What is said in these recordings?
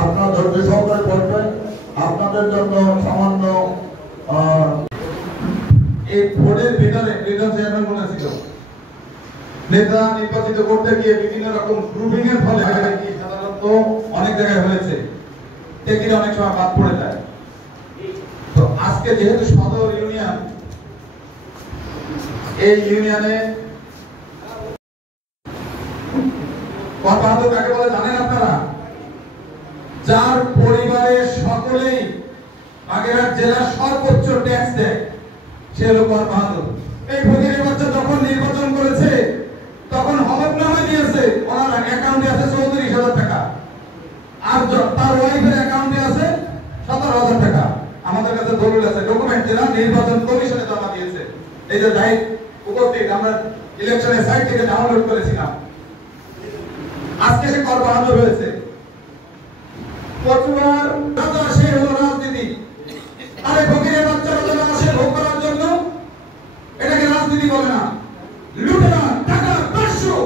আপনারা ধৈর্য সহকারে পড়বেন। আপনাদের জন্য সামান্য এই ভোটের ভিতরে নির্বাচন চেয়ারম্যান বলেছিল নেতা নির্বাচিত করতে গিয়ে বিভিন্ন রকম গ্রুপিং এর ফলে সাধারণত অনেক জায়গায় হয়েছে, টেকির অনেক সময় বাদ পড়ে যায়। তো আজকে যেহেতু সদর ইউনিয়ন, এই ইউনিয়নে কত কাকে বলে জানেন আপনারা? যার পরিবারের সকলেই বাগেরহাট জেলার সর্বোচ্চ ট্যাক্স দেয় সে হলো কর বাহাদুর। এই ফকিরের বাচ্চা যখন নির্বাচন করেছে তখন হলফনামা দিয়েছে ওনার অ্যাকাউন্টে আছে 34,000 টাকা, আর তার ওয়াইফের অ্যাকাউন্টে আছে 17,000 টাকা। আমাদের কাছে দলিল আছে, ডকুমেন্ট, যেটা নির্বাচন কমিশনে জমা দিয়েছে। এই যে লাইভ উপস্থিত, আমরা ইলেকশনের সাইট থেকে ডাউনলোড করেছিলাম। আজকে সে কর বাহাদুর হয়েছে। পটুয়ার রাজা সে হলো রাজনীতি। আরে ফকিরের বাচ্চারা যারা আসে ভোগ করার জন্য, এটাকে রাজনীতি বলে না, লুটেরা টাকা দস্যু।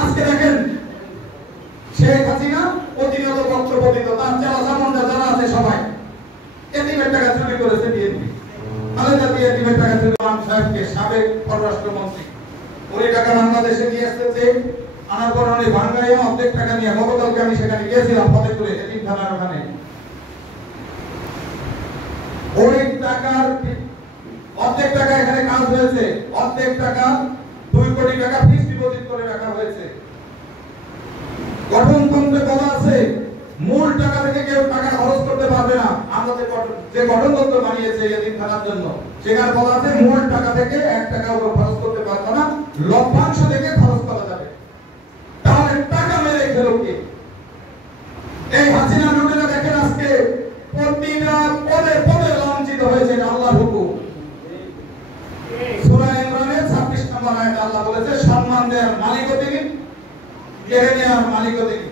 আজকে দেখেন শেখ হাসিনা প্রতিনিয়ত বক্তব্য দিত, তার চালা চামুন্ডা যারা আছে সবাই এতিমের টাকা চুরি করেছে বিএনপি। খালেদা জিয়া এতিমের টাকা চুরি সাহেবকে, সাবেক পররাষ্ট্রমন্ত্রী, উনি টাকা বাংলাদেশে নিয়ে এসেছে, আনার পর উনি ভাঙ্গাইয়া অর্ধেক টাকা নিয়ে, গতকালকে আমি সেখানে গিয়েছিলাম ফতেপুরে এতিম থানার ওখানে, ওই টাকার অর্ধেক টাকা এখানে কাজ হয়েছে, অর্ধেক টাকা 2 কোটি টাকা ফিক্সড ডিপোজিট করে রাখা হয়েছে। গঠনতন্ত্রে বলা আছে মূল টাকা থেকে কেউ টাকা খরচ করতে পারবে না। আমরা যে গঠনতন্ত্র বানিয়েছে এতিম থানার জন্য, সেখানে বলা আছে মূল টাকা থেকে 1 টাকাও খরচ করতে পারবে না, লভ্যাংশ থেকে খরচ করা যাবে। তাহলে টাকা মেরে খেলো কে? এই হাসিনা লুটেরা দেখেন আজকে প্রতিটা পদে পদে লাঞ্ছিত হয়েছে, আল্লাহর হুকুম। সূরা ইমরানের 26 নম্বর আয়াতে আল্লাহ বলেছে সম্মান দেওয়ার মালিকও তিনি, কেড়ে নেওয়ার মালিকও তিনি।